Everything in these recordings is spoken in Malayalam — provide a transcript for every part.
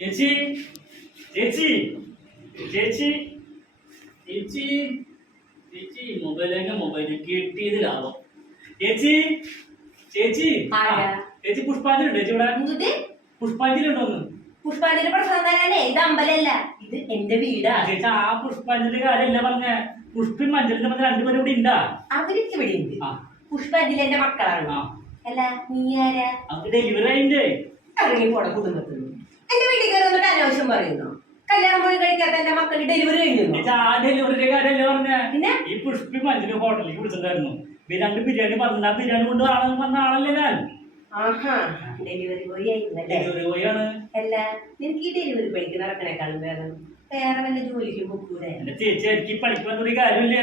ചേച്ചി ചേച്ചി ചേച്ചി ചേച്ചി ചേച്ചി മൊബൈൽ കിട്ടിയത് ലാഭം. ചേച്ചി ചേച്ചി ചേച്ചി പുഷ്പാഞ്ജലി ഉണ്ടോ ചേച്ചി ഇവിടെ? പുഷ്പാഞ്ജലി ഉണ്ടോന്ന്? പുഷ്പാഞ്ജലി പ്രസാദാനാണ്. ഇത് അമ്പലല്ല, ഇത് എന്റെ വീടാ. ചേച്ചി ആ പുഷ്പാഞ്ജലി കാര്യമല്ല പറഞ്ഞ പുഷ്പയും മഞ്ജലിന്റെ പറഞ്ഞ രണ്ടുപേരും ഇവിടെ ഉണ്ടാ? അവർക്ക് ഇവിടെ ഉണ്ട്. പുഷ്പാഞ്ജലി എന്റെ മക്കളാണ്. അല്ല നീ ആരാ? അവർക്ക് ഡെലിവറി ആയില്ലേ? ഇറങ്ങി പോണ കുടുംബത്തിൽ എന്റെ വീട്ടിൽ കയറി വന്നിട്ട് അനാവശ്യം പറയുന്നു. കല്യാണം പോയി കഴിക്കാത്ത എന്റെ മക്കൾ ഡെലിവറി കഴിഞ്ഞു. ആ ഡെലിവറിയുടെ കാര്യമല്ലേ പറഞ്ഞ? പിന്നെ ഈ പുഷ്പി മഞ്ജലി ഹോട്ടലിലേക്ക് വിളിച്ചിട്ടുണ്ടായിരുന്നു. രണ്ട് ബിരിയാണി പറഞ്ഞ ബിരിയാണി കൊണ്ട് വന്ന ആളല്ലേ ഞാൻ. ആഹാ, ഡെലിവറി ബോയ് ആയിരുന്നല്ലേ? ഡെലിവറി ബോയ് ആണ്. അല്ല നിനക്ക് ഈ ഡെലിവറി പണിക്ക് നടക്കണേക്കാളും വേണം വേറെ വല്ല ജോലിക്ക് പോക്കൂടെ? എന്റെ ചേച്ചി എനിക്ക് പഠിക്കാൻ ഒരു കാര്യമില്ല.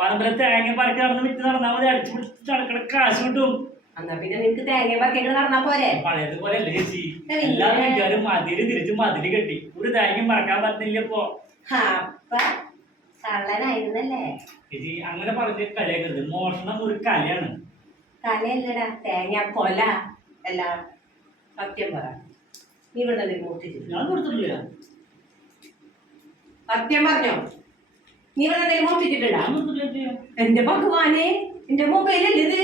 പറമ്പിലെ തേങ്ങ പറിക്ക് നടന്ന് വിറ്റ് നടന്നാൽ മതി. അടിച്ചു പിടിച്ച് നടക്കണ കാശ് കിട്ടും. എന്നാ പിന്നെ നിനക്ക് തേങ്ങ പറിക്കേണ്ട നടന്നാ പോരെ? പഴയതുപോലെ അല്ലേ ചേച്ചി? എല്ലാ വീട്ടുകാരും മതില് തിരിച്ച് മതില് കെട്ടി ഒരു തേങ്ങ മറക്കാൻ പറ്റുന്നില്ല ഇപ്പൊ. കള്ളനായിരുന്നല്ലേ ചേച്ചി? അങ്ങനെ പറഞ്ഞ് കളിയാക്കരുത്. മോഷണം ഒരു കലയാണ്. കലയല്ലടാ, തേങ്ങ കൊല. അല്ല സത്യം പറ, നീ ഇവിടെ മോഷ്ടിച്ചു? ഞാൻ കൊടുത്തിട്ടില്ല. സത്യം പറഞ്ഞോ? നീ ഇവിടെ മോഷ്ടിച്ചിട്ടുണ്ടോ? എന്റെ ഭഗവാനെ, എന്റെ മൊബൈലല്ലേ ഇത്?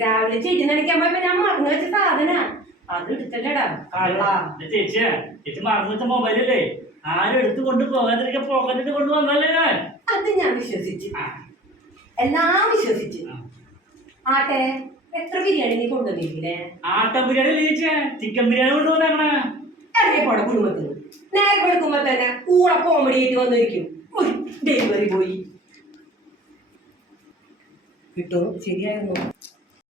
രാവിലെ ചെടി നനയ്ക്കാൻ പോയപ്പോ ഞാൻ മറന്നു വെച്ച സാധന അത് എടുത്തല്ലടാ കള്ള. ചേച്ചി ചേച്ചി മറന്നു വെച്ച മൊബൈലല്ലേ? ആരും എടുത്തു കൊണ്ട് പോകാതിരിക്കാൻ പോക്കറ്റിട്ട് കൊണ്ടുവന്നല്ലേ ഞാൻ. അത് ഞാൻ വിശ്വസിച്ചു, എല്ലാം വിശ്വസിച്ചു. ആട്ടെ, എത്ര ബിരിയാണി നീ കൊണ്ടുവന്നിരിക്കണേ? ആട്ട ബിരിയാണി അല്ലേ ചേച്ചിയാ? ചിക്കൻ ബിരിയാണി കൊണ്ടുവന്നേക്കണേ. ഇറങ്ങിപ്പോടെ കുടുംബത്തിന്. നേരെ കൊടുക്കുമ്പോ തന്നെ കൂടെ കോമഡി ആയിട്ട് വന്നിരിക്കും. ഡെലിവറി പോയി കിട്ടും. ശരിയായിരുന്നു.